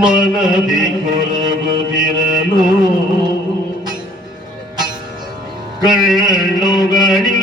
ಮನದಿ ಕೊರಗುತ್ತಿರಲು ಕಣ್ಣುಗಳಲ್ಲಿ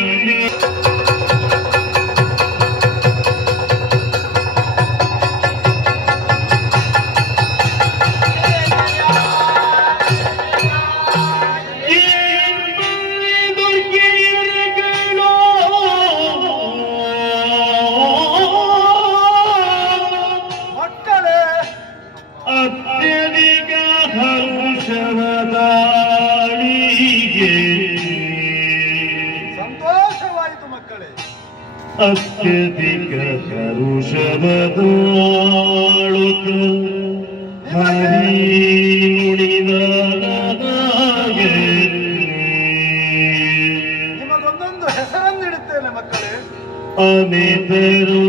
ಅತ್ಯಧಿಕ ಹರುಷವದಾಳಿಗೆ ಸಂತೋಷವಾಯಿತು ಮಕ್ಕಳೇ. ಅತ್ಯಧಿಕ ಹರುಷವದಾಳುತ್ತ ಹರಿ ನುಡಿದಾಗೆ ನಿಮಗೊಂದೊಂದು ಹೆಸರನ್ನಿಡುತ್ತೇನೆ ಮಕ್ಕಳೇ. ಅನಿತರು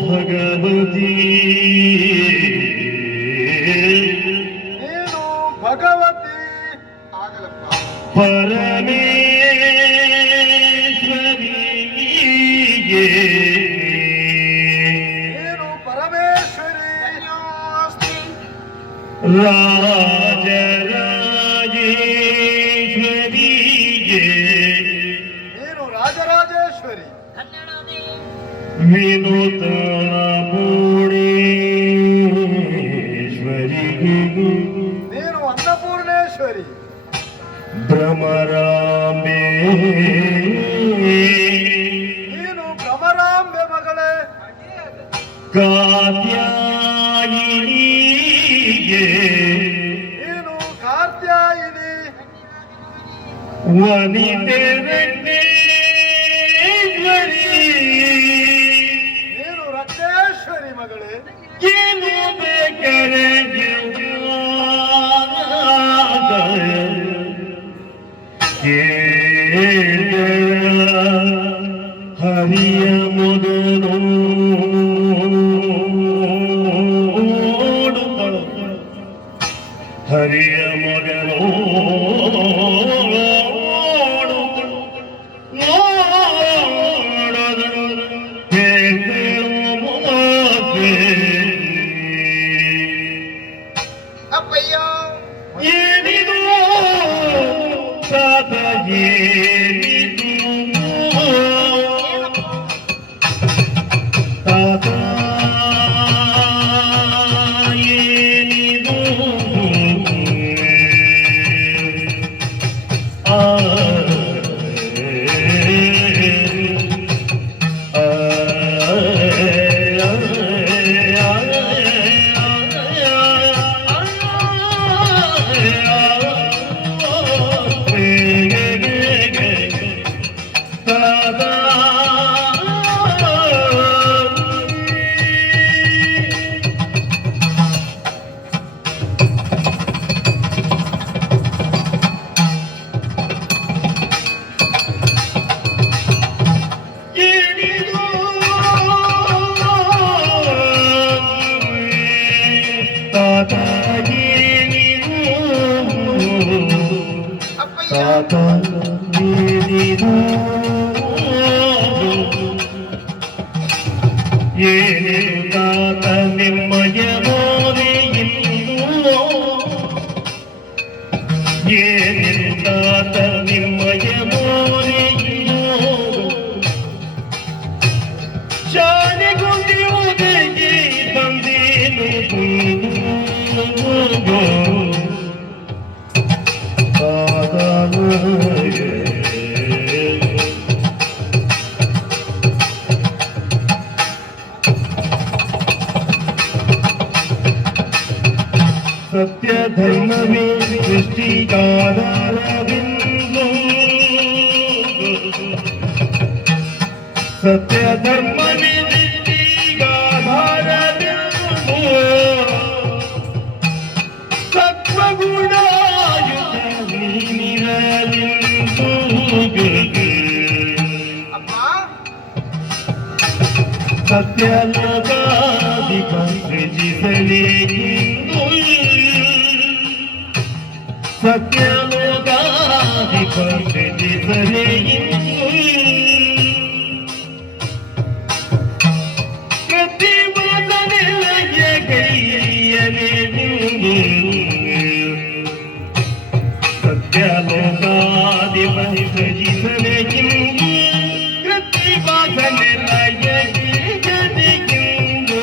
ಭಗವತಿ ನೀನು ಭಗವತಿ ಆಗಲಪ್ಪ. ಪರಮೇಶ್ವರಿಗೆ ನೀನು ಪರಮೇಶ್ವರಿ. ರಾಜರಾಜೇಶ್ವರಿಗೆ ನೀನು ರಾಜರಾಜೇಶ್ವರಿ. ವಿನೂತನ ಪೂರ್ಣೇಶ್ವರಿಗೆ ನೀನು ಅನ್ನಪೂರ್ಣೇಶ್ವರಿ. ಭ್ರಮರಾಂಬೆ ನೀನು ಭ್ರಮರಾಂಬೆ ಮಗಳೇ. ಕಾತ್ಯಾಯಿನಿಗೆ ನೀನು ಕಾತ್ಯಾಯಿನಿ. ವನಿತೆರೇಶ್ವರಿ ನೀನು ರಕ್ತೇಶ್ವರಿ ಮಗಳೇ. ಏನು ಬೇಕಾರೆ ಹರಿಯ ಮೊದಲು ಹರಿಯ ಮೊದಲು ಅಪ್ಪಯ್ಯ ಏನಿದು ತಾತ ಏನಿದು ತಾತ ಏನಿದು ಆ ತಾತ ಏನಿದು ಏನಿದು ತಾತ ನಿಮ್ಮಯ ಮೋರೆ ಇಲ್ಲೋ ಏನಿದು ತಾತ ನಿಮ್ಮಯ ಮೋರೆ ಇಲ್ಲೋ ಶಾಲೆಗೊಂಡಿರುವುದಕ್ಕೆ ಬಂದೇನು ಸತ್ಯ ಧರ್ಮವೇ ಸೃಷ್ಟಿಗಾರವಿಂದು ಸತ್ಯ ಧರ್ಮವೇ ಸೃಷ್ಟಿಗಾರವಿಂದು ಸತ್ವಗುಣಾಯುತ ನೀನಿರಲಿಂದು ಸತ್ಯಲೋಕಾಧಿಪ ಸೃಜಿಸಲೇಗಿಂದು ಸತ್ಯಲೋಕಾಧಿಪ ಸೃಜಿಸಲೇಗಿಂದು ಪ್ರತಿವಾದನೆಯ ಕೈ ಸತ್ಯಲೋಕಾಧಿಪ ಸೃಜಿಸಬೇಕೆಂದು ಕೃತಿವಾಸನೆ ಲಯದಿ ಜದಿಗೆಂದು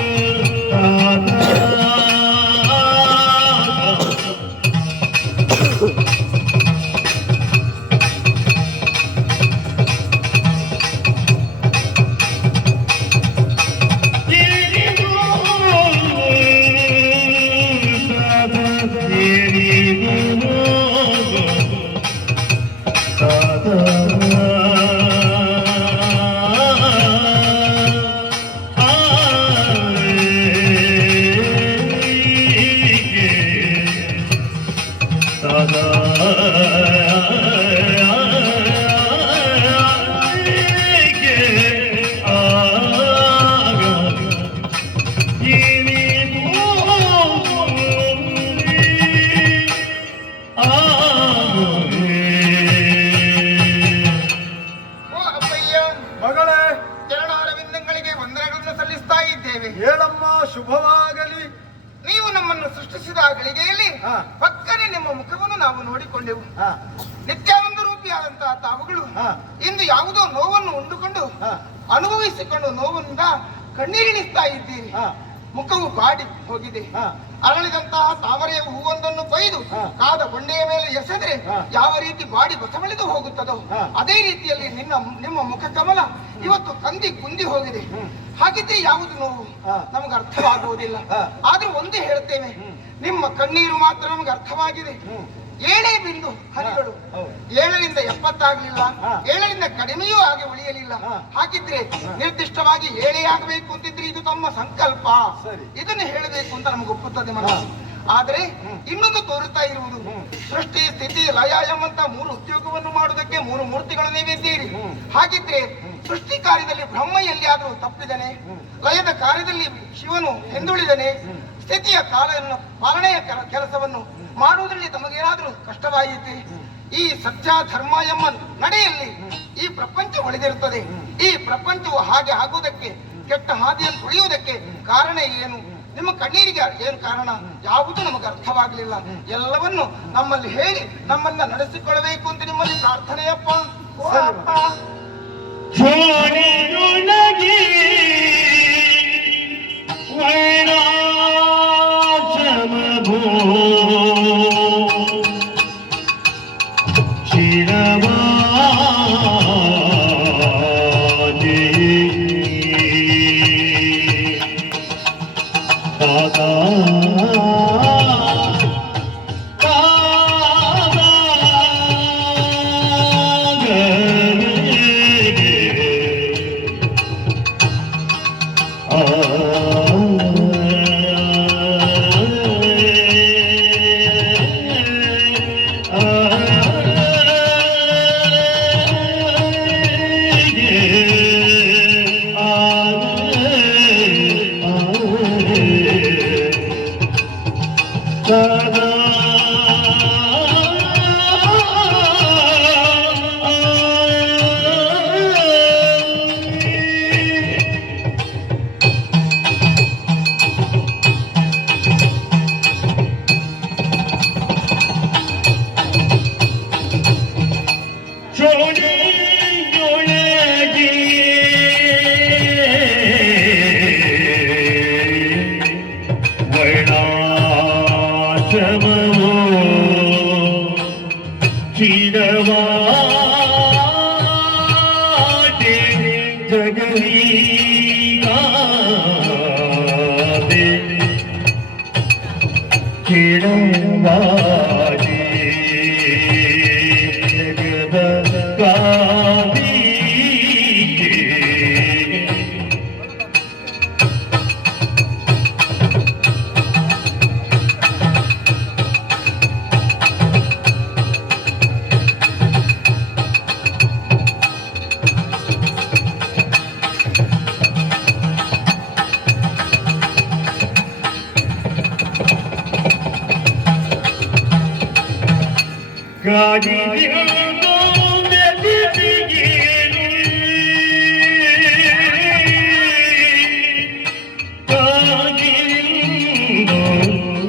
ಓ ಅಪ್ಪಯ್ಯ, ಮಗಳೇ ಚರಣಾರವಿಂದಗಳಿಗೆ ವಂದನೆಗಳನ್ನು ಸಲ್ಲಿಸ್ತಾ ಇದ್ದೇವೆ. ಹೇಳಮ್ಮ, ಶುಭವಾಗಲಿ. ನೀವು ನಮ್ಮನ್ನು ಸೃಷ್ಟಿಸಿದ ಗಳಿಗೆಯಲ್ಲಿ ಹಾ. ಪಕ್ಕನೆ ನಿಮ್ಮ ಮುಖವನ್ನು ನಾವು ನೋಡಿಕೊಂಡೆವು. ಹಾ, ನಿತ್ಯಾನಂದ ರೂಪಿಯಾದಂತಹ ತಾವುಗಳು ಹಾ. ಇಂದು ಯಾವುದೋ ನೋವನ್ನು ಉಂಡುಕೊಂಡು ಹಾ. ಅನುಭವಿಸಿಕೊಂಡು ನೋವಿನಿಂದ ಕಣ್ಣೀರಿಳಿಸ್ತಾ ಇದ್ದೀರಿ. ಹಾ. ಮುಖವು ಬಾಡಿ ಹೋಗಿದೆ. ಹಾ. ಅರಳಿದಂತಹ ತಾವರೆಯ ಹೂವೊಂದನ್ನು ಕೊಯ್ದು ಹಾ. ಕಾದ ಬಂಡೆಯ ಮೇಲೆ ಎಸೆದ್ರೆ ಹಾ. ಯಾವ ರೀತಿ ಬಾಡಿ ಬಸವಳಿದು ಹೋಗುತ್ತದೋ ಹಾ. ಅದೇ ರೀತಿಯಲ್ಲಿ ನಿಮ್ಮ ಮುಖ ಕಮಲ ಇವತ್ತು ಕಂದಿ ಕುಂದಿ ಹೋಗಿದೆ. ಹಾಗಿದ್ದೇ ಯಾವುದು ನೋವು ಹಾ. ನಮಗೆ ಅರ್ಥವಾಗುವುದಿಲ್ಲ. ಹಾ. ಆದ್ರೂ ಒಂದೇ ಹೇಳ್ತೇವೆ, ನಿಮ್ಮ ಕಣ್ಣೀರು ಮಾತ್ರ ನಮಗೆ ಅರ್ಥವಾಗಿದೆ. 7 ಬಿಂದು ಹನಿಗಳು, ಹೌದು. 7ರಿಂದ 70 ಆಗ್ಲಿಲ್ಲ, ಹಾ. 7ರಿಂದ ಕಡಿಮೆಯೂ ಆಗಿ ಉಳಿಯಲಿಲ್ಲ. ಹಾ. ಹಾಗಿದ್ರೆ ನಿರ್ದಿಷ್ಟವಾಗಿ 7 ಆಗಬೇಕು ಅಂತಿದ್ರೆ ಇದು ತಮ್ಮ ಸಂಕಲ್ಪ. ಸರಿ. ಇದನ್ನು ಹೇಳಬೇಕು ಅಂತ ನಮಗೆ ಒಪ್ಪುತ್ತದೆ ಮನಸ್ಸು. ಆದ್ರೆ ಇನ್ನೊಂದು ತೋರುತ್ತಾ ಇರುವುದು, ಸೃಷ್ಟಿ ಸ್ಥಿತಿ ಲಯ ಎಂಬಂತ 3 ಉದ್ಯೋಗವನ್ನು ಮಾಡುವುದಕ್ಕೆ 3 ಮೂರ್ತಿಗಳು ನೀವಿದ್ದೀರಿ. ಹಾಗಿದ್ರೆ ಸೃಷ್ಟಿ ಕಾರ್ಯದಲ್ಲಿ ಬ್ರಹ್ಮ ಎಲ್ಲಿಯಾದರೂ ತಪ್ಪಿದನೆ, ಲಯದ ಕಾರ್ಯದಲ್ಲಿ ಶಿವನು ಹಿಂದುಳಿದನೆ, ಸ್ಥಿತಿಯ ಪಾಲನೆಯ ಕೆಲಸವನ್ನು ಮಾಡುವುದರಲ್ಲಿ ತಮಗೇನಾದರೂ ಕಷ್ಟವಾಯಿತೆ? ಈ ಸತ್ಯ ಧರ್ಮ ಎಂಬ ನಡೆಯಲ್ಲಿ ಈ ಪ್ರಪಂಚ ಒಳೆದಿರುತ್ತದೆ. ಈ ಪ್ರಪಂಚವು ಹಾಗೆ ಆಗುವುದಕ್ಕೆ, ಕೆಟ್ಟ ಹಾದಿಯನ್ನು ತುಳಿಯುವುದಕ್ಕೆ ಕಾರಣ ಏನು? ನಿಮ್ಮ ಕಣ್ಣೀರಿಗೆ ಏನು ಕಾರಣ? ಯಾವುದು ನಮಗೆ ಅರ್ಥವಾಗಲಿಲ್ಲ. ಎಲ್ಲವನ್ನು ನಮ್ಮಲ್ಲಿ ಹೇಳಿ ನಮ್ಮನ್ನ ನಡೆಸಿಕೊಳ್ಳಬೇಕು ಅಂತ ನಿಮ್ಮಲ್ಲಿ ಪ್ರಾರ್ಥನೆಯಪ್ಪ. ಓ ಅಪ್ಪ, ಜೋಡಿಯೊಳಗೆ ವೈರಾಚಮಭೋ ಚಿರವಾದಿ ಕಾದಾ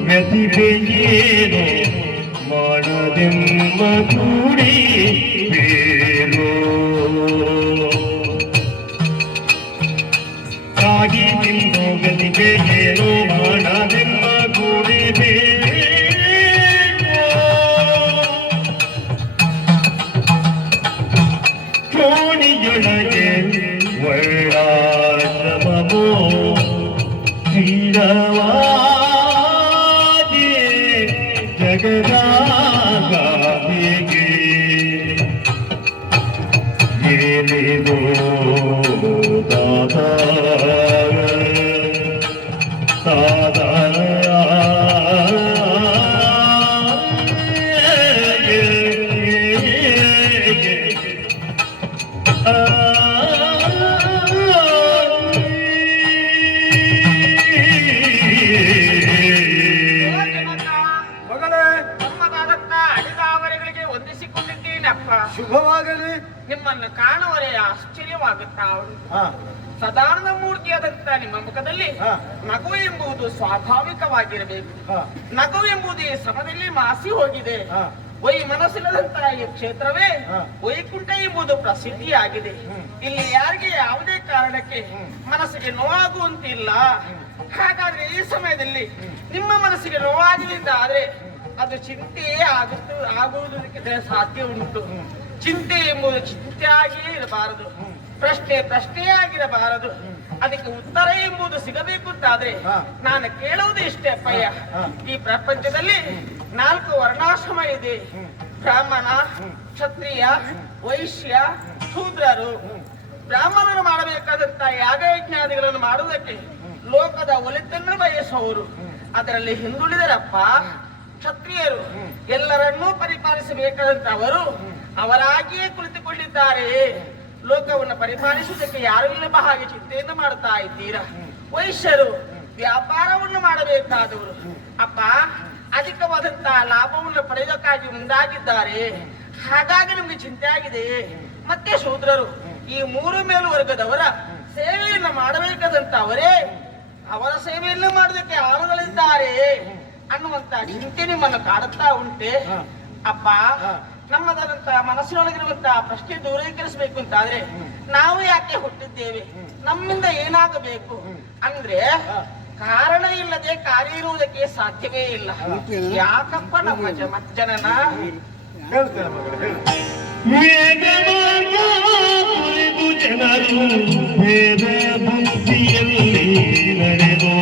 ವ್ಯತಿಪೇನು ಮಾಡದೆಂದು ನಿಮ್ಮ ಕೂಡಿ ಬೇರೋ ಕಾಗಿ ತಿಂದು ಗದಿಗೆ ಏನೋ ಮಾಡದೆಮ್ಮ ಕೂಡಿ ಕೋಣಿಯೊಳಗೆ ವರ್ಣಾಶ್ರಮವೋ ಸ್ಥಿರವಾಗಿ ಜಗದಾಗ ಹೀಗೆ ಏನಿದೋ ದಾದ ದಾದ ಮಗಳೇ ನಮ್ಮದಾದಂತ ಅಡಿಗಾವರೆಗಳಿಗೆ ಹೊಂದಿಸಿಕೊಂಡಿದ್ದೀನಪ್ಪ. ಶುಭವಾಗಲಿ. ನಿಮ್ಮನ್ನು ಕಾಣುವರೆ ಆಶ್ಚರ್ಯವಾಗುತ್ತಾ ಉಂಟು. ಹಾ ಸದಾನಂದ ಮೂರ್ತಿಯಾದಂತ ನಿಮ್ಮ ಮುಖದಲ್ಲಿ ಹಾ. ನಗು ಎಂಬುದು ಸ್ವಾಭಾವಿಕವಾಗಿರಬೇಕು. ಹಾ ನಗು ಎಂಬುದು ಈ ಸಮಯದಲ್ಲಿ ಮಾಸಿ ಹೋಗಿದೆ. ಹಾ ವೈ ಮನಸ್ಸಿಲ್ಲದಂತಹ ಈ ಕ್ಷೇತ್ರವೇ ಹಾ. ವೈಕುಂಠ ಎಂಬುದು ಪ್ರಸಿದ್ಧಿಯಾಗಿದೆ. ಇಲ್ಲಿ ಯಾರಿಗೆ ಯಾವುದೇ ಕಾರಣಕ್ಕೆ ಮನಸ್ಸಿಗೆ ನೋವಾಗುವಂತಿಲ್ಲ. ಹಾಗಾದ್ರೆ ಈ ಸಮಯದಲ್ಲಿ ನಿಮ್ಮ ಮನಸ್ಸಿಗೆ ನೋವಾಗಿದೆ ಆದ್ರೆ ಅದು ಚಿಂತೆಯೇ ಆಗುವುದಕ್ಕೆ ಸಾಧ್ಯ ಉಂಟು. ಚಿಂತೆ ಎಂಬುದು ಚಿಂತೆಯಾಗಿಯೇ ಇರಬಾರದು, ಪ್ರಶ್ನೆಯೇ ಆಗಿರಬಾರದು. ಅದಕ್ಕೆ ಉತ್ತರ ಎಂಬುದು ಸಿಗಬೇಕು ಅಂತಾದ್ರೆ ನಾನು ಕೇಳುವುದು ಇಷ್ಟೇ ಅಪ್ಪಯ್ಯ. ಈ ಪ್ರಪಂಚದಲ್ಲಿ 4 ವರ್ಣಾಶ್ರಮ ಇದೆ. ಬ್ರಾಹ್ಮಣ, ಕ್ಷತ್ರಿಯ, ವೈಶ್ಯ, ಶೂದ್ರರು. ಬ್ರಾಹ್ಮಣರು ಮಾಡಬೇಕಾದಂತ ಯಾಗಯಜ್ಞಾದಿಗಳನ್ನು ಮಾಡುವುದಕ್ಕೆ ಲೋಕದ ಒಲಿತನ್ನು ಬಯಸುವವರು. ಅದರಲ್ಲಿ ಹಿಂದುಳಿದರಪ್ಪ ಕ್ಷತ್ರಿಯರು. ಎಲ್ಲರನ್ನೂ ಪರಿಪಾಲಿಸಬೇಕಾದಂತ ಅವರಾಗಿಯೇ ಕುಳಿತುಕೊಂಡಿದ್ದಾರೆ. ಲೋಕವನ್ನು ಪರಿಪಾಲಿಸುವುದಕ್ಕೆ ಯಾರು ಇಲ್ಲದ ಹಾಗೆ ಚಿಂತೆಯನ್ನು ಮಾಡುತ್ತಾ ಇದ್ದೀರಾ. ವೈಶ್ಯರು ವ್ಯಾಪಾರವನ್ನು ಮಾಡಬೇಕಾದವರು ಅಪ್ಪ, ಅಧಿಕವಾದಂತಹ ಲಾಭವನ್ನು ಪಡೆಯೋದಕ್ಕಾಗಿ ಮುಂದಾಗಿದ್ದಾರೆ. ಹಾಗಾಗಿ ನಮ್ಗೆ ಚಿಂತೆ ಆಗಿದೆ. ಮತ್ತೆ ಶೂದ್ರರು, ಈ 3 ಮೇಲ್ವರ್ಗದವರ ಸೇವೆಯನ್ನು ಮಾಡಬೇಕಾದಂತ ಅವರ ಸೇವೆಯನ್ನು ಮಾಡೋದಕ್ಕೆ ಆಳುಗಳಿದ್ದಾರೆ ಅನ್ನುವಂತ ಚಿಂತೆ ನಿಮ್ಮನ್ನು ಕಾಡುತ್ತಾ ಉಂಟೆ ಅಪ್ಪ. ನಮ್ಮದಾದಂತಹ ಮನಸ್ಸಿನೊಳಗಿರುವಂತಹ ಪ್ರಶ್ನೆ ದೂರೀಕರಿಸಬೇಕು ಅಂತಾದ್ರೆ ನಾವು ಯಾಕೆ ಹುಟ್ಟಿದ್ದೇವೆ, ನಮ್ಮಿಂದ ಏನಾಗಬೇಕು ಅಂದ್ರೆ ಕಾರಣ ಇಲ್ಲದೆ ಕಾರ್ಯ ಇರುವುದಕ್ಕೆ ಸಾಧ್ಯವೇ ಇಲ್ಲ. ಯಾಕಪ್ಪ ನಮ್ಮ ಜನನ ಹೇಳ್ತೇನೆ ಮಗಳೇ, ವೇದಮಾರ್ಗ ಕುರಿತು ಜನರು ವೇದ ಬುದ್ಧಿಯಲ್ಲಿ ನಡೆದು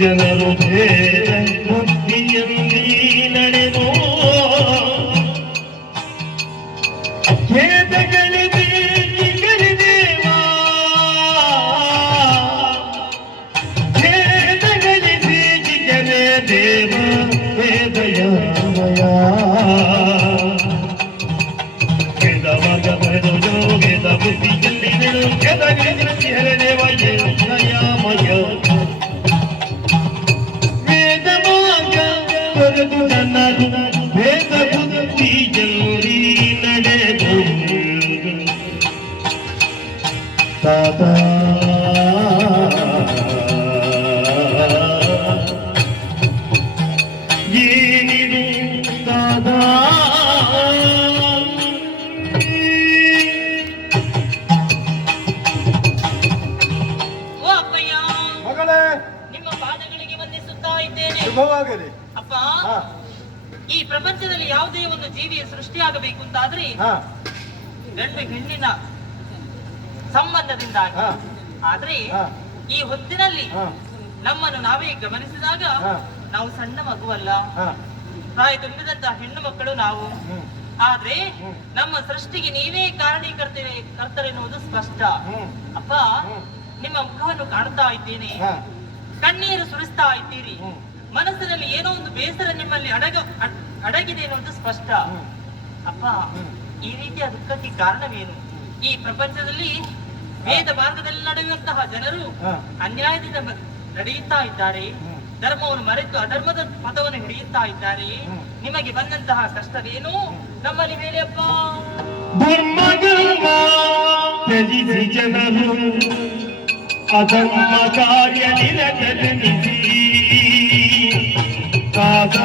ಜನರು ಭೇದ ಬುದ್ಧಿಯಲ್ಲಿ ನಡೆದು ಭೇದಗಳಿದೆ ಗರಿದೇವಾ, ಭೇದಗಳಿದೆ ಗರೆ ದೇವ ವೇದಯಾಮಯ ವೇದ ಮಾರ್ಗ ಬರೆದು ವೇದ ಬುದ್ಧಿಯಲ್ಲಿ ನೆಡು ಗದಗಿರಿ ಹರ ದೇವ ಯಮಯ ಜನರು ಭೇದ ಬುದ್ಧಿಯಲ್ಲಿ ನಡೆದು ದಾದಾ ಏನಿದು ದಾದಾ ಮಗಳೇ ನಿಮ್ಮ ಪಾದಗಳಿಗೆ ವಂದಿಸುತ್ತಾ ಇದ್ದೇನೆ. ಶುಭವಾಗಲಿ. ಅಪ್ಪ, ಹಾ ಈ ಪ್ರಪಂಚದಲ್ಲಿ ಯಾವುದೇ ಒಂದು ಜೀವಿಯ ಸೃಷ್ಟಿಯಾಗಬೇಕು ಅಂತಾದ್ರೆ ಹಾ ಗಂಡು ಹೆಣ್ಣಿನ ಸಂಬಂಧದಿಂದಾಗಿ. ಹಾ ಆದ್ರೆ ಹಾ ಈ ಹೊತ್ತಿನಲ್ಲಿ ಹಾ ನಮ್ಮನ್ನು ನಾವೇ ಗಮನಿಸಿದಾಗ ಹಾ ನಾವು ಸಣ್ಣ ಮಗುವಲ್ಲ, ಹಾ ಪ್ರಾಯ ತುಂಬಿದಂತಹ ಹೆಣ್ಣು ಮಕ್ಕಳು ನಾವು. ಹ್ಮ್ ಆದ್ರೆ ನಮ್ಮ ಸೃಷ್ಟಿಗೆ ನೀವೇ ಕಾರಣೀಕರ್ತರೆನ್ನುವುದು ಸ್ಪಷ್ಟ. ಹ್ಮ್ ಅಪ್ಪ, ನಿಮ್ಮ ಮುಖವನ್ನು ಕಾಣುತ್ತಾ ಇದ್ದೇನೆ. ಹಾ ಕಣ್ಣೀರು ಸುರಿಸ್ತಾ ಇದ್ದೀರಿ. ಮನಸ್ಸಿನಲ್ಲಿ ಏನೋ ಒಂದು ಬೇಸರ ನಿಮ್ಮಲ್ಲಿ ಅಡಗಿದೆ ಅನ್ನೋದು ಸ್ಪಷ್ಟ. ಅಪ್ಪ, ಈ ರೀತಿಯ ದುಃಖಕ್ಕೆ ಕಾರಣವೇನು? ಈ ಪ್ರಪಂಚದಲ್ಲಿ ವೇದ ಮಾರ್ಗದಲ್ಲಿ ನಡೆಯುವಂತಹ ಜನರು ಅನ್ಯಾಯದಿಂದ ನಡೆಯುತ್ತಾ ಇದ್ದಾರೆ. ಧರ್ಮವನ್ನು ಮರೆತು ಅಧರ್ಮದ ಪದವನ್ನು ಹಿಡಿಯುತ್ತಾ ಇದ್ದಾರೆ. ನಿಮಗೆ ಬಂದಂತಹ ಕಷ್ಟವೇನು? ನಮ್ಮಲ್ಲಿ ಹೇಳಿ ಅಪ್ಪ. ಧರ್ಮ ತ್ಯಜಿಸಿ ಜನರು ಅಧರ್ಮ ಕಾರ್ಯ ನಿರತನಿಸಿ ಕಾದ